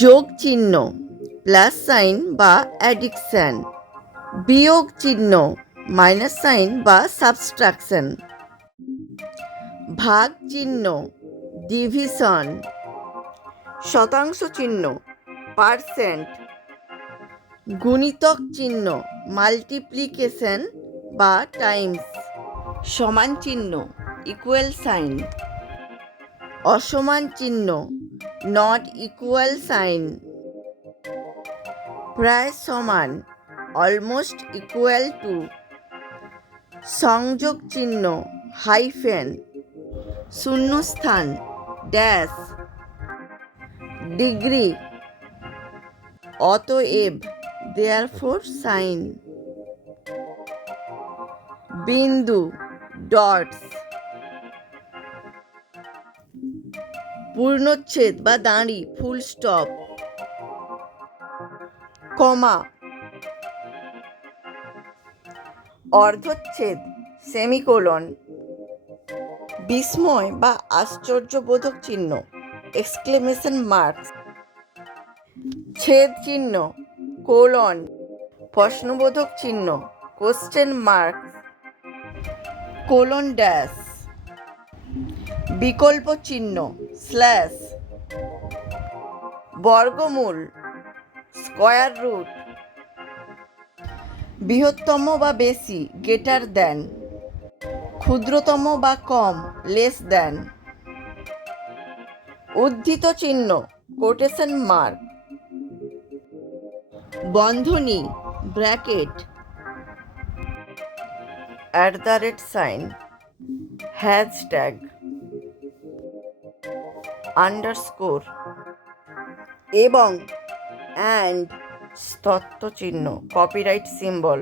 যোগ চিহ্ন plus sign বা অ্যাডিকশন বিয়োগ চিহ্ন মাইনাস সাইন বা সাবস্ট্রাকশন ভাগ চিহ্ন ডিভিশন শতাংশ চিহ্ন পার্সেন্ট গুণিতক চিহ্ন মাল্টিপ্লিকেশন বা টাইমস সমান চিহ্ন ইকুয়াল সাইন অসমান চিহ্ন নট ইকুয়াল সাইন প্রায় সমান অলমোস্ট ইকুয়াল টু সংযোগ চিহ্ন হাইফেন শূন্যস্থান ড্যাশ ডিগ্রি অতএব দেয়ার ফোর সাইন বিন্দু ডটস পূর্ণচ্ছেদ বা দাঁড়ি ফুল স্টপ কমা. অর্ধচ্ছেদ সেমিকোলন বিস্ময় বা আশ্চর্যবোধক চিহ্ন এক্সক্লেমেশন মার্ক ছেদ চিহ্ন কোলন প্রশ্নবোধক চিহ্ন কোশ্চেন মার্ক কোলন ড্যাশ বিকল্প চিহ্ন স্ল্যাশ বর্গমূল স্কয়ার রুট বৃহত্তম বা বেশি গেটার দেন ক্ষুদ্রতম বা কম লেস দেন উদ্ধৃত চিহ্ন কোটেশন মার্ক বন্ধনী bracket at the rate sign hashtag underscore এবং অ্যান্ড চিহ্ন কপিরাইট সিম্বল